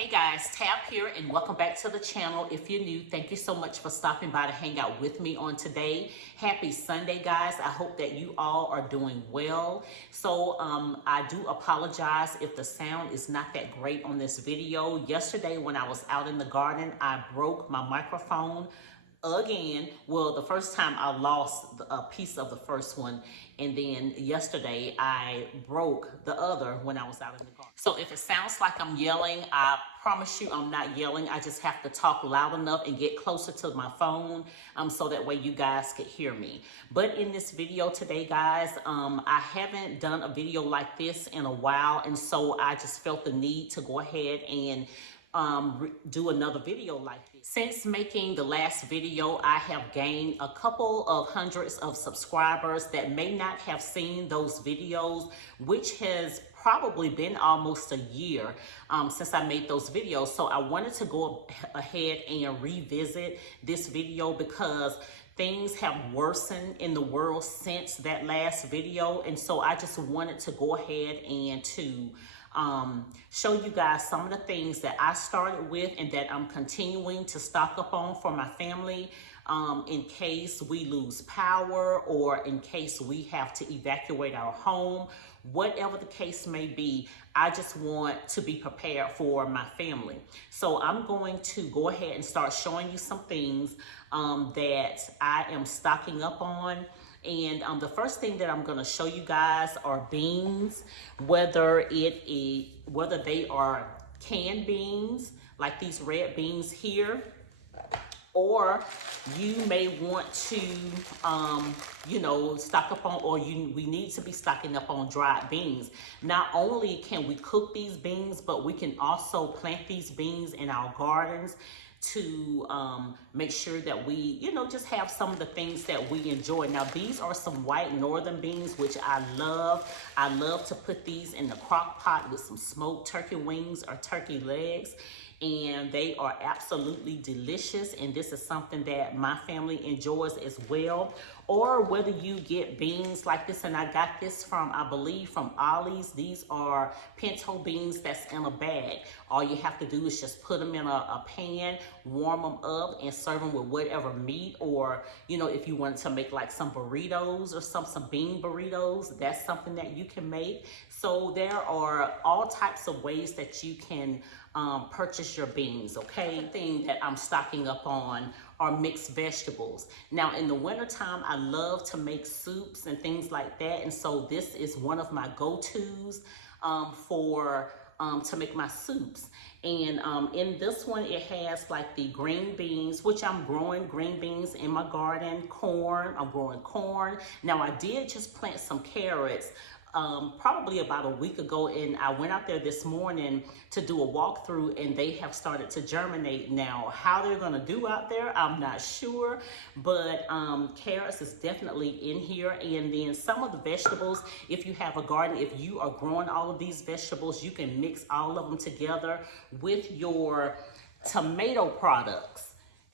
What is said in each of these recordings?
Hey guys, Tab here and welcome back to the channel. If you're new, thank you so much for stopping by to hang out with me on today. Happy Sunday, guys. I hope that you all are doing well. So I do apologize if the sound is not that great on this video. Yesterday when I was out in the garden, I broke my microphone again. Well, the first time I lost a piece of the first one, and then yesterday I broke the other when I was out in the garden. So if it sounds like I'm yelling, I promise you I'm not yelling. I just have to talk loud enough and get closer to my phone so that way you guys could hear me. But in this video today, guys, I haven't done a video like this in a while, and so I just felt the need to go ahead and do another video like this. Since making the last video, I have gained a couple of hundreds of subscribers that may not have seen those videos, which has probably been almost a year since I made those videos. So I wanted to go ahead and revisit this video because things have worsened in the world since that last video. And so I just wanted to go ahead and to show you guys some of the things that I started with and that I'm continuing to stock up on for my family in case we lose power or in case we have to evacuate our home. Whatever the case may be, I just want to be prepared for my family. So I'm going to go ahead and start showing you some things that I am stocking up on. And the first thing that I'm going to show you guys are beans, whether they are canned beans, like these red beans here, or you may want to, stock up on, we need to be stocking up on dried beans. Not only can we cook these beans, but we can also plant these beans in our gardens to make sure that we, just have some of the things that we enjoy. Now, these are some white northern beans, which I love. I love to put these in the crock pot with some smoked turkey wings or turkey legs, and they are absolutely delicious. And this is something that my family enjoys as well. Or whether you get beans like this, and I got this from, I believe, from Ollie's. These are pinto beans that's in a bag. All you have to do is just put them in a pan, warm them up, and serve them with whatever meat, or, if you wanted to make like some burritos or some bean burritos, that's something that you can make. So there are all types of ways that you can purchase your beans, okay? Thing that I'm stocking up on are mixed vegetables. Now, in the wintertime, I love to make soups and things like that, and so this is one of my go-tos to make my soups. And in this one, it has like the green beans, which I'm growing green beans in my garden, corn, I'm growing corn. Now, I did just plant some carrots probably about a week ago, and I went out there this morning to do a walkthrough, and they have started to germinate. Now, how they're gonna do out there, I'm not sure, but carrots is definitely in here. And then some of the vegetables, if you have a garden, if you are growing all of these vegetables, you can mix all of them together with your tomato products,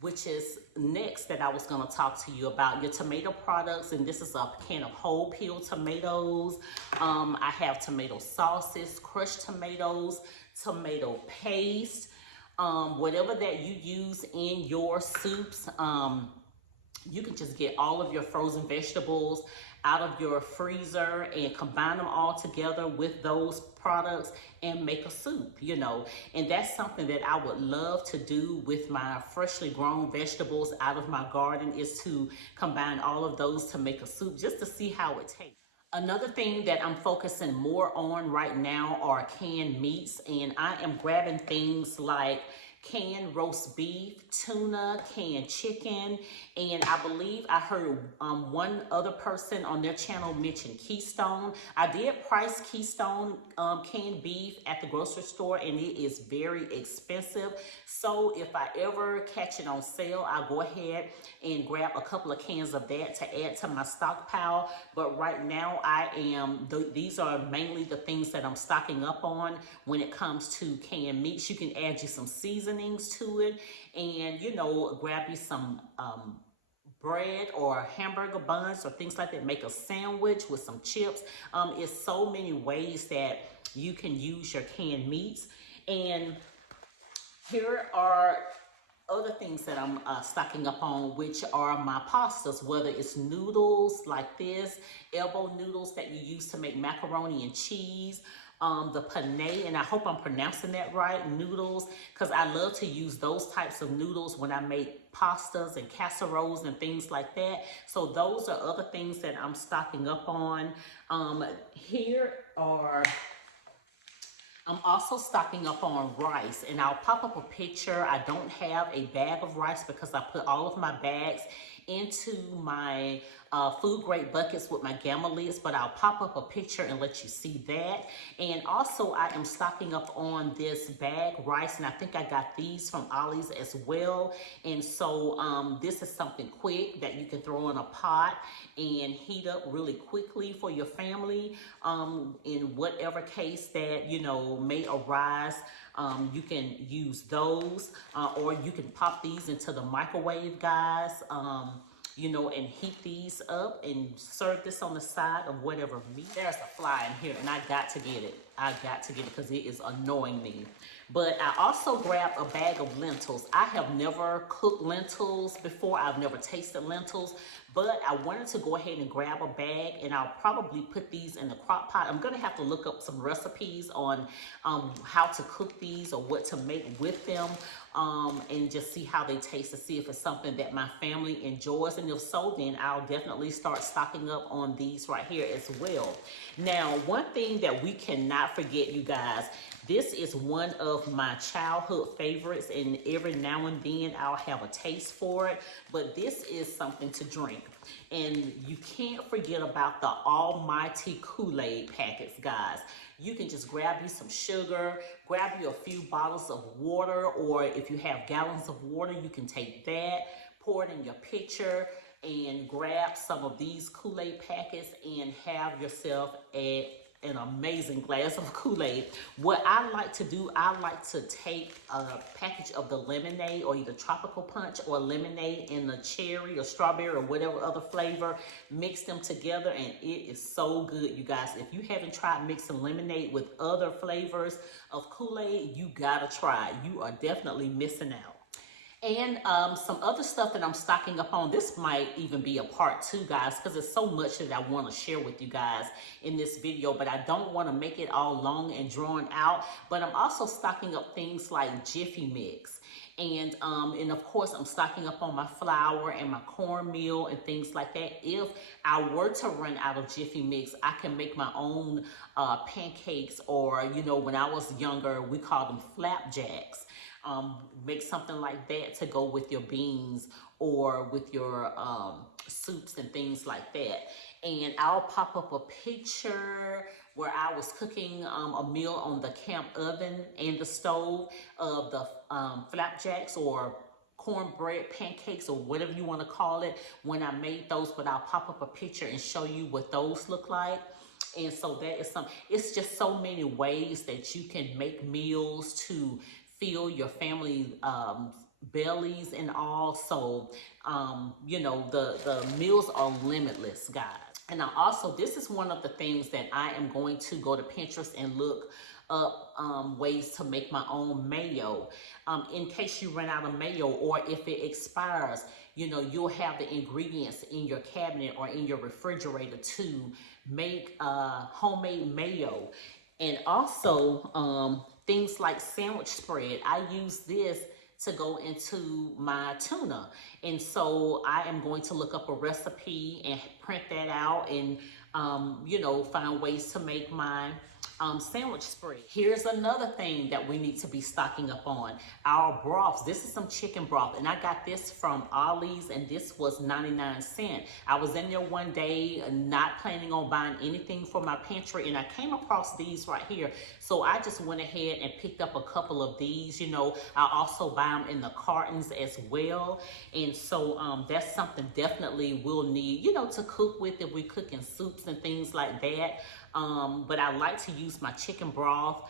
which is next that I was gonna talk to you about, your tomato products. And this is a can of whole peel tomatoes. I have tomato sauces, crushed tomatoes, tomato paste, whatever that you use in your soups. You can just get all of your frozen vegetables out of your freezer and combine them all together with those products and make a soup, and that's something that I would love to do with my freshly grown vegetables out of my garden, is to combine all of those to make a soup, just to see how it tastes. Another thing that I'm focusing more on right now are canned meats, and I am grabbing things like canned roast beef, tuna, canned chicken, and I believe I heard one other person on their channel mention Keystone. I did price Keystone canned beef at the grocery store, and it is very expensive. So if I ever catch it on sale, I'll go ahead and grab a couple of cans of that to add to my stockpile. But right now, these are mainly the things that I'm stocking up on when it comes to canned meats. You can add you some seasonings to it, and grab you some bread or hamburger buns or things like that. Make a sandwich with some chips. It's so many ways that you can use your canned meats. And Here are other things that I'm stocking up on, which are my pastas, whether it's noodles like this, elbow noodles that you use to make macaroni and cheese, the penne, and I hope I'm pronouncing that right, noodles, because I love to use those types of noodles when I make pastas and casseroles and things like that. So those are other things that I'm stocking up on. Here are I'm also stocking up on rice, and I'll pop up a picture. I don't have a bag of rice because I put all of my bags into my food grade buckets with my gamma lids, but I'll pop up a picture and let you see that. And also I am stocking up on this bag rice, and I think I got these from Ollie's as well. And so this is something quick that you can throw in a pot and heat up really quickly for your family in whatever case that, you know, may arise. You can use those or you can pop these into the microwave, guys. You know, and heat these up and serve this on the side of whatever meat. There's a fly in here and I got to get it. I got to get it because it is annoying me. But I also grabbed a bag of lentils. I have never cooked lentils before. I've never tasted lentils, but I wanted to go ahead and grab a bag, and I'll probably put these in the crock pot. I'm gonna have to look up some recipes on how to cook these or what to make with them, and just see how they taste to see if it's something that my family enjoys. And if so, then I'll definitely start stocking up on these right here as well. Now, one thing that we cannot forget, you guys, this is one of my childhood favorites, and every now and then I'll have a taste for it, but this is something to drink. And you can't forget about the almighty Kool-Aid packets, guys. You can just grab you some sugar, grab you a few bottles of water, or if you have gallons of water, you can take that, pour it in your pitcher, and grab some of these Kool-Aid packets and have yourself an amazing glass of Kool-Aid. What I like to do, I like to take a package of the lemonade or either tropical punch or lemonade in the cherry or strawberry or whatever other flavor, mix them together, and it is so good, you guys. If you haven't tried mixing lemonade with other flavors of Kool-Aid, you gotta try it. You are definitely missing out. And some other stuff that I'm stocking up on. This might even be a part 2, guys, because there's so much that I want to share with you guys in this video, but I don't want to make it all long and drawn out. But I'm also stocking up things like Jiffy Mix. And of course, I'm stocking up on my flour and my cornmeal and things like that. If I were to run out of Jiffy Mix, I can make my own pancakes, or, you know, when I was younger, we called them flapjacks. Make something like that to go with your beans or with your soups and things like that. And I'll pop up a picture where I was cooking a meal on the camp oven and the stove of the flapjacks or cornbread pancakes or whatever you want to call it when I made those. But I'll pop up a picture and show you what those look like. And so that is it's just so many ways that you can make meals to fill your family bellies and all. So, you know, the meals are limitless, guys. And I also, this is one of the things that I am going to go to Pinterest and look up ways to make my own mayo. In case you run out of mayo, or if it expires, you know, you'll have the ingredients in your cabinet or in your refrigerator to make homemade mayo. And also, things like sandwich spread. I use this to go into my tuna. And so I am going to look up a recipe and print that out and, you know, find ways to make my sandwich spread. Here's another thing that we need to be stocking up on, our broths. This is some chicken broth, and I got this from Ollie's, and this was 99 cents. I was in there one day not planning on buying anything for my pantry, and I came across these right here. So I just went ahead and picked up a couple of these. You know, I also buy them in the cartons as well. And so that's something definitely we'll need, you know, to cook with if we cook in soups and things like that. But I like to use my chicken broth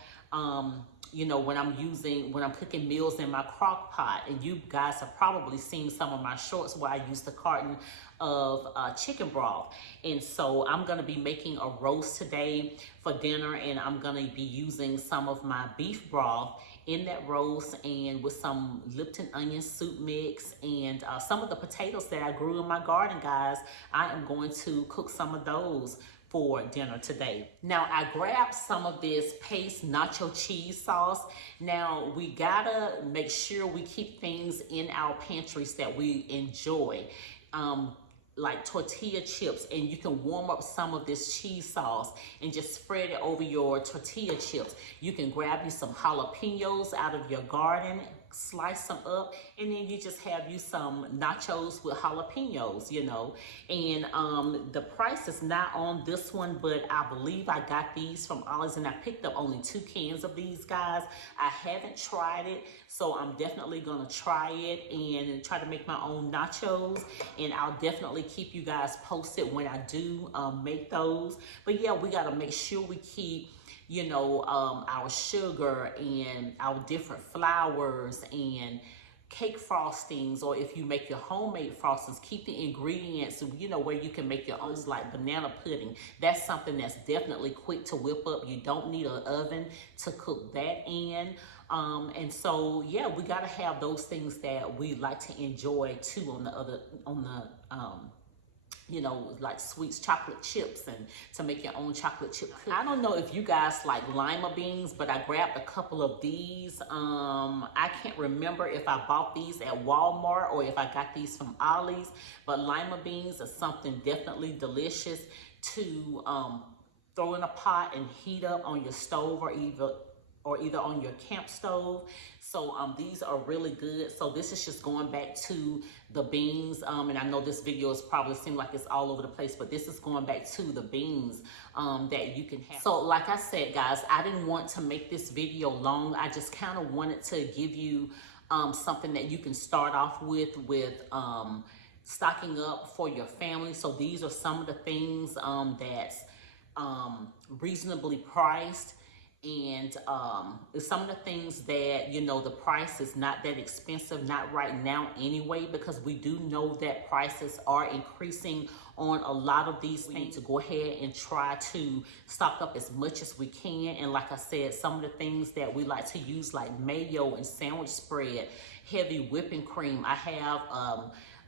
you know, when I'm cooking meals in my crock pot. And you guys have probably seen some of my shorts where I used a carton of chicken broth. And so I'm gonna be making a roast today for dinner, and I'm gonna be using some of my beef broth in that roast, and with some Lipton onion soup mix and some of the potatoes that I grew in my garden, guys. I am going to cook some of those for dinner today. Now, I grabbed some of this paste nacho cheese sauce. Now, we gotta make sure we keep things in our pantries that we enjoy. Like tortilla chips, and you can warm up some of this cheese sauce and just spread it over your tortilla chips. You can grab you some jalapenos out of your garden, slice them up, and then you just have you some nachos with jalapenos, you know. And the price is not on this one, but I believe I got these from Ollie's, and I picked up only 2 cans of these, guys. I haven't tried it, so I'm definitely gonna try it and try to make my own nachos, and I'll definitely keep you guys posted when I do make those. But yeah, we gotta make sure we keep, you know, our sugar and our different flours and cake frostings, or if you make your homemade frostings, keep the ingredients, you know, where you can make your own, like banana pudding. That's something that's definitely quick to whip up. You don't need an oven to cook that in. And so, yeah, we gotta have those things that we like to enjoy too you know, like sweets, chocolate chips, and to make your own chocolate chip cookies. I don't know if you guys like lima beans, but I grabbed a couple of these. I can't remember if I bought these at Walmart or if I got these from Ollie's, but lima beans is something definitely delicious to throw in a pot and heat up on your stove, or either on your camp stove. So these are really good. So this is just going back to the beans. And I know this video is probably seem like it's all over the place, but this is going back to the beans that you can have. So like I said, guys, I didn't want to make this video long. I just kind of wanted to give you something that you can start off with stocking up for your family. So these are some of the things that's reasonably priced. And some of the things that, you know, the price is not that expensive, not right now anyway, because we do know that prices are increasing on a lot of these things. We need to go ahead and try to stock up as much as we can. And like I said, some of the things that we like to use, like mayo and sandwich spread, heavy whipping cream. I have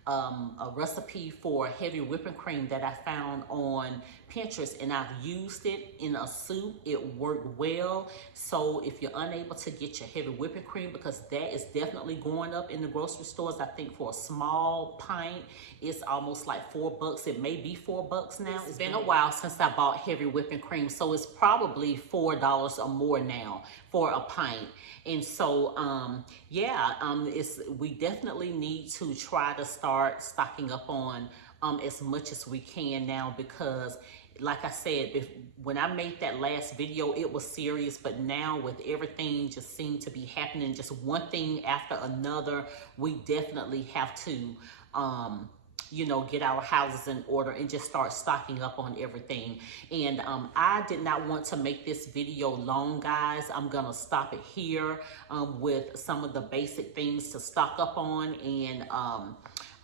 a recipe for heavy whipping cream that I found on Pinterest, and I've used it in a soup. It worked well. So if you're unable to get your heavy whipping cream, because that is definitely going up in the grocery stores, I think for a small pint, it's almost like $4. It may be $4 now. It's been a while since I bought heavy whipping cream, so it's probably $4 or more now for a pint. And so, we definitely need to try to start stocking up on as much as we can now, because like I said, when I made that last video, it was serious, but now with everything just seemed to be happening, just one thing after another, we definitely have to, you know, get our houses in order and just start stocking up on everything. And I did not want to make this video long, guys. I'm gonna stop it here with some of the basic things to stock up on. And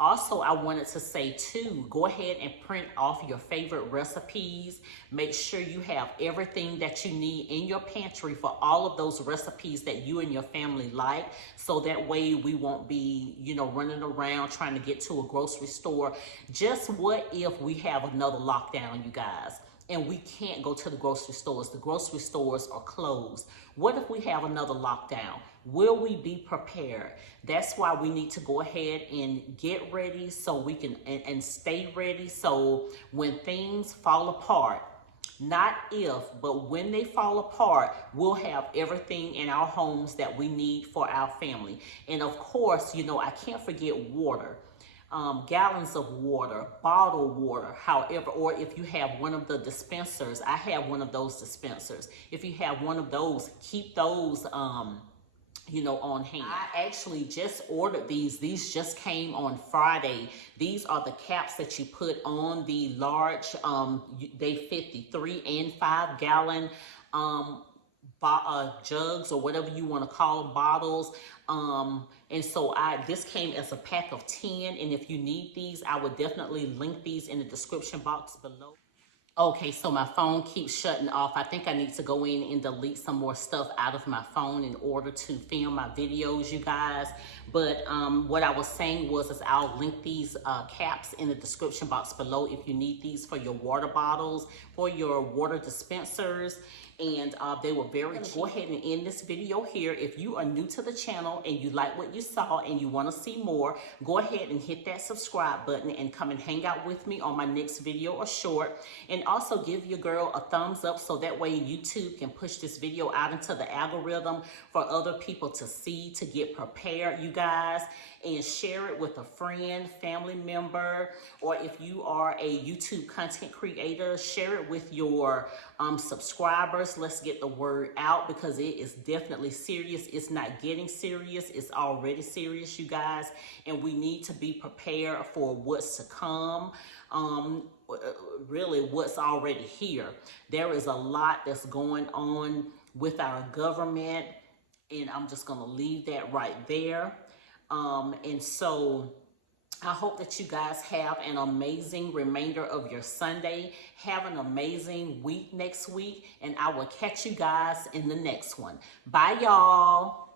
also, I wanted to say too, go ahead and print off your favorite recipes. Make sure you have everything that you need in your pantry for all of those recipes that you and your family like. So that way we won't be, you know, running around trying to get to a grocery store. Just what if we have another lockdown, you guys, and we can't go to the grocery stores? The grocery stores are closed. What if we have another lockdown? Will we be prepared? That's why we need to go ahead and get ready so we can, and stay ready. So when things fall apart, not if, but when they fall apart, we'll have everything in our homes that we need for our family. And of course, you know, I can't forget water. Gallons of water, bottled water, however, or if you have one of the dispensers, I have one of those dispensers. If you have one of those, keep those, you know, on hand. I actually just ordered these. These just came on Friday. These are the caps that you put on the large, they fit the 3 and 5 gallon jugs or whatever you want to call them, bottles. And so this came as a pack of 10, and if you need these, I would definitely link these in the description box below. Okay, so my phone keeps shutting off. I think I need to go in and delete some more stuff out of my phone in order to film my videos, you guys. But what I was saying was is I'll link these caps in the description box below if you need these for your water bottles, for your water dispensers. And they were very cheap. Go ahead and end this video here. If you are new to the channel and you like what you saw and you want to see more, go ahead and hit that subscribe button and come and hang out with me on my next video or short. And also give your girl a thumbs up so that way YouTube can push this video out into the algorithm for other people to see, to get prepared, you guys. And share it with a friend, family member, or if you are a YouTube content creator, share it with your subscribers. Let's get the word out because it is definitely serious. It's not getting serious. It's already serious, you guys. And we need to be prepared for what's to come. Really what's already here. There is a lot that's going on with our government, and I'm just going to leave that right there. And so I hope that you guys have an amazing remainder of your Sunday. Have an amazing week next week, and I will catch you guys in the next one. Bye, y'all.